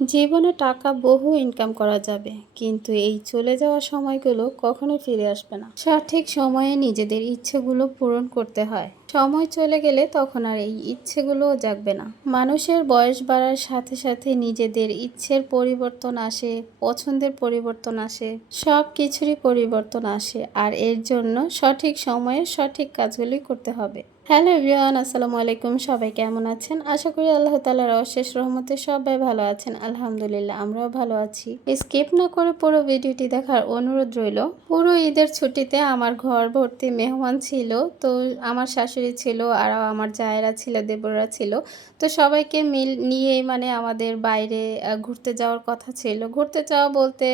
জীবনে টাকা বহু ইনকাম করা যাবে, কিন্তু এই চলে যাওয়া সময়গুলো কখনো ফিরে আসবে না। সঠিক সময়ে নিজেদের ইচ্ছেগুলো পূরণ করতে হয়। সময় চলে গেলে তখন আর এই ইচ্ছেগুলো জাগবে না। মানুষের বয়স বাড়ার সাথে সাথে নিজেদের ইচ্ছের পরিবর্তন আসে, পছন্দের পরিবর্তন আসে সব কিছুরই পরিবর্তন আসে, আর এর জন্য সঠিক সময়ে সঠিক কাজগুলি করতে হবে। হ্যালো এভরিওয়ান, আসসালামু আলাইকুম। সবাই কেমন আছেন? আশা করি আল্লাহ তালার অশেষ রহমতে সবাই ভালো আছেন। আলহামদুলিল্লাহ, আমরাও ভালো আছি। স্কিপ না করে পুরো ভিডিওটি দেখার অনুরোধ রইল। পুরো ঈদের ছুটিতে আমার ঘর ভর্তি মেহমান ছিল, তো আমার শাশুড়ি ছিল আর আমার জায়েরা ছিল দেবরা ছিল। তো সবাইকে মিল নিয়েই মানে আমাদের বাইরে ঘুরতে যাওয়ার কথা ছিল। ঘুরতে যাওয়া বলতে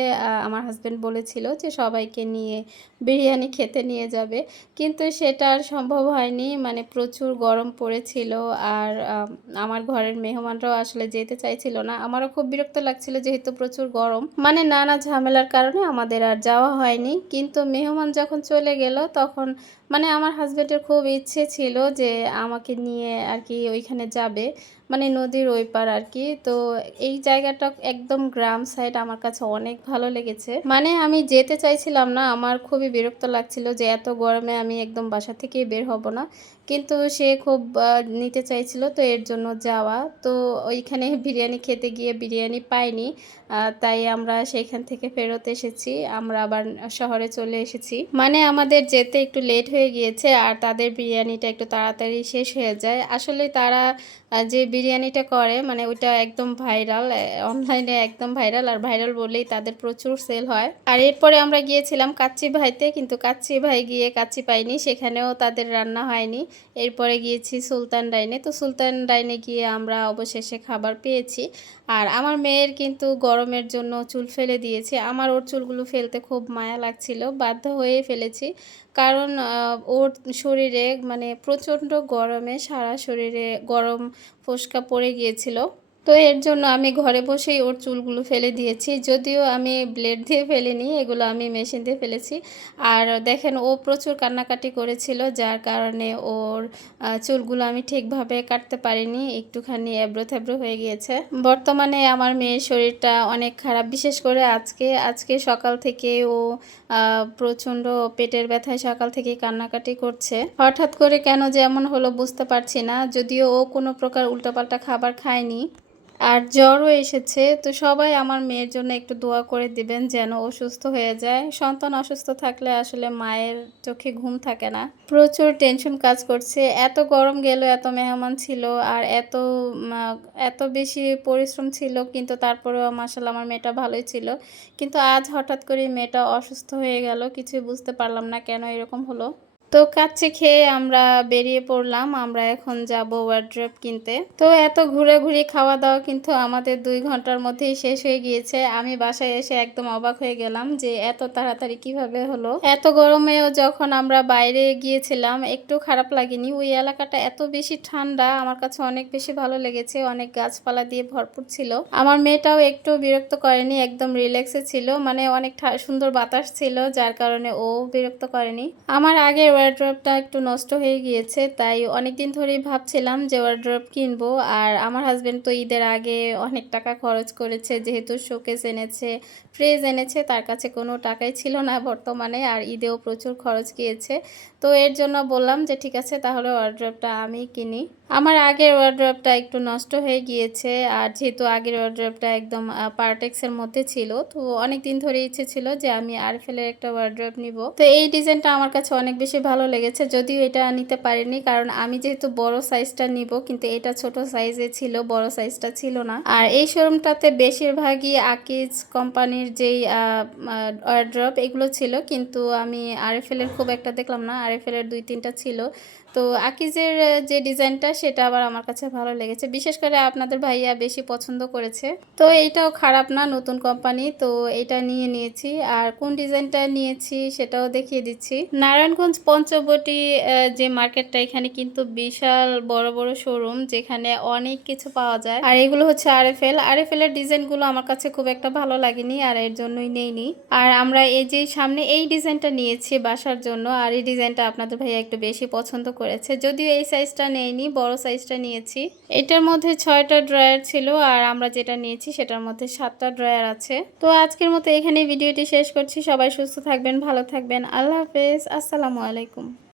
আমার হাজব্যান্ড বলেছিল যে সবাইকে নিয়ে বিরিয়ানি খেতে নিয়ে যাবে। কিন্তু সেটা আর সম্ভব হয়নি। মানে প্রচুর গরম পড়েছিল আর আমার ঘরের মেহমানরাও আসলে যেতে চাইছিল না। আমারও খুব বিরক্ত লাগছিল যেহেতু প্রচুর গরম। মানে নানা ঝামেলার কারণে আমাদের আর যাওয়া হয়নি। কিন্তু মেহমান যখন চলে গেল তখন মানে আমার হাজবেন্ডের খুব ইচ্ছে ছিল যে আমাকে নিয়ে আর কি ওইখানে যাবে। মানে নদীর ওই পার আর কি তো এই জায়গাটা একদম গ্রাম সাইড আমার কাছে অনেক ভালো লেগেছে। মানে আমি যেতে চাইছিলাম না, আমার খুবই বিরক্ত লাগছিল যে এত গরমে আমি একদম বাসা থেকে বের হব না। কিন্তু সে খুব নিতে চাইছিল তো এর জন্য যাওয়া। তো ওইখানে বিরিয়ানি খেতে গিয়ে বিরিয়ানি পাইনি তাই আমরা সেইখান থেকে ফেরত এসেছি। আমরা আবার শহরে চলে এসেছি। মানে আমাদের যেতে একটু লেট হয়ে গিয়েছে আর তাদের বিরিয়ানিটা একটু তাড়াতাড়ি শেষ হয়ে যায়। আসলে তারা যে বিরিয়ানিটা করে মানে ওইটা একদম ভাইরাল অনলাইনে একদম ভাইরাল, আর ভাইরাল বললেই তাদের প্রচুর সেল হয়। আর এরপরে আমরা গিয়েছিলাম কাচ্চি ভাইতে, কিন্তু কাচ্চি ভাই গিয়ে কাচ্চি পাইনি সেখানেও তাদের রান্না হয়নি। এরপরে গিয়েছি সুলতান ডাইনে, তো সুলতান ডাইনে গিয়ে আমরা অবশেষে খাবার পেয়েছি। আর আমার মেয়ের কিন্তু গরমের জন্য চুল ফেলে দিয়েছে। আমার ওর চুলগুলো ফেলতে খুব মায়া লাগছিল, বাধ্য হয়ে ফেলেছি। কারণ ওর শরীরে মানে প্রচণ্ড গরমে সারা শরীরে গরম ফোসকা পড়ে গিয়েছিল। তো এর জন্য আমি ঘরে বসেই ওর চুলগুলো ফেলে দিয়েছি। যদিও আমি ব্লেড দিয়ে ফেলিনি, এগুলো আমি মেশিন দিয়ে ফেলেছি। আর দেখেন, ও প্রচুর কান্নাকাটি করেছিল, যার কারণে ওর চুলগুলো আমি ঠিকভাবে কাটতে পারিনি, একটুখানি এবড়ো থেবড়ো হয়ে গিয়েছে। বর্তমানে আমার মেয়ের শরীরটা অনেক খারাপ, বিশেষ করে আজকে। আজকে সকাল থেকে ও প্রচণ্ড পেটের ব্যথায় সকাল থেকে কান্নাকাটি করছে। হঠাৎ করে কেন যে এমন হলো বুঝতে পারছি না, যদিও ও কোনো প্রকার উল্টাপাল্টা খাবার খায়নি। আর জ্বরও এসেছে। তো সবাই আমার মেয়ের জন্য একটু দোয়া করে দিবেন যেন ও সুস্থ হয়ে যায়। সন্তান অসুস্থ থাকলে আসলে মায়ের চোখে ঘুম থাকে না। প্রচুর টেনশন কাজ করছে। এত গরম গেল, এত মেহমান ছিল আর এত এত বেশি পরিশ্রম ছিল কিন্তু তারপরেও মাসাল্লাহ আমার মেয়েটা ভালোই ছিল। কিন্তু আজ হঠাৎ করে মেয়েটা অসুস্থ হয়ে গেল, কিছুই বুঝতে পারলাম না কেন এরকম হলো। তো কাচ্চি খেয়ে আমরা বেরিয়ে পড়লাম, আমরা এখন যাব ওয়ার্ড্রপ কিনতে। তো এত ঘুরে খাওয়া দাওয়া কিন্তু আমাদের দুই ঘণ্টার মধ্যেই শেষ হয়ে গিয়েছে। আমি বাসায় এসে একদম অবাক হয়ে গেলাম যে এত তাড়াতাড়ি কীভাবে হলো। এত গরমেও যখন আমরা বাইরে গিয়েছিলাম, একটু খারাপ লাগেনি। ওই এলাকাটা এত বেশি ঠান্ডা, আমার কাছে অনেক বেশি ভালো লেগেছে। অনেক গাছপালা দিয়ে ভরপুর ছিল। আমার মেয়েটাও একটু বিরক্ত করেনি, একদম রিল্যাক্সে ছিল। মানে অনেক সুন্দর বাতাস ছিল, যার কারণে ও বিরক্ত করেনি। আমার আগে ওয়ার্ড্রপটা একটু নষ্ট হয়ে গিয়েছে, তাই অনেক দিন ধরেই ভাবছিলাম যে ওয়ার্ড্রপ কিনবো। আর আমার হাজবেন্ড তো ঈদের আগে অনেক টাকা খরচ করেছে, যেহেতু শোকেস এনেছে ফ্রিজ এনেছে, তার কাছে কোনো টাকাই ছিল না বর্তমানে, আর ঈদেও প্রচুর খরচ গিয়েছে। তো এর জন্য বললাম যে ঠিক আছে, তাহলে ওয়ার্ড্রপটা আমি কিনি। আমার আগের ওয়ার্ড্রপটা একটু নষ্ট হয়ে গিয়েছে, আর যেহেতু আগের ওয়ার্ড্রপটা একদম পার্টেক্সের মধ্যে ছিল, তো অনেক দিন ধরে ইচ্ছে ছিল যে আমি আরফেলের একটা ওয়ার্ড্রপ নিব। তো এই ডিজাইনটা আমার কাছে অনেক বেশি ভালো লেগেছে, যদিও এটা নিতে পারিনি। কারণ আমি যেহেতু বড় সাইজটা নিব, কিন্তু এটা ছোট সাইজে ছিল, বড় সাইজটা ছিল না। আর এই শোরুমটাতে বেশিরভাগই আকিজ কোম্পানির যেই ওয়ার্ড্রপ এগুলো ছিল। কিন্তু আমি আরএফএলের খুব একটা দেখলাম না। আরএফএলের দুই তিনটা ছিল। তো আকিজের যে ডিজাইনটা সেটা আবার আমার কাছে ভালো লেগেছে। বিশেষ করে আপনাদের ভাইয়া বেশি পছন্দ করেছে। তো এইটাও খারাপ না, নতুন কোম্পানি তো এটা নিয়ে নিয়েছি। আর কোন ডিজাইনটা নিয়েছি সেটাও দেখিয়ে দিচ্ছি। নারায়ণগঞ্জ পঞ্চবটি যে মার্কেটটা এখানে কিন্তু বিশাল বড় বড় শোরুম যেখানে অনেক কিছু পাওয়া যায়। আর এগুলো হচ্ছে আর এফ এল আর এফ এল এর ডিজাইনগুলো আমার কাছে খুব একটা ভালো লাগেনি, আর এর জন্যই নেইনি। আর আমরা এই যে সামনে এই ডিজাইনটা নিয়েছি বাসার জন্য, আর এই ডিজাইনটা আপনাদের ভাইয়া একটু বেশি পছন্দ করেছে করেছে। যদিও এই সাইজটা নেইনি, বড় সাইজটা নিয়েছি। এটার মধ্যে ছয়টা ড্রয়ার ছিল আর আমরা যেটা নিয়েছি সেটার মধ্যে সাতটা ড্রয়ার আছে। তো আজকের মতো এখানে ভিডিওটি শেষ করছি। সবাই সুস্থ থাকবেন, ভালো থাকবেন। আল্লাহ হাফেজ। আসসালামু আলাইকুম।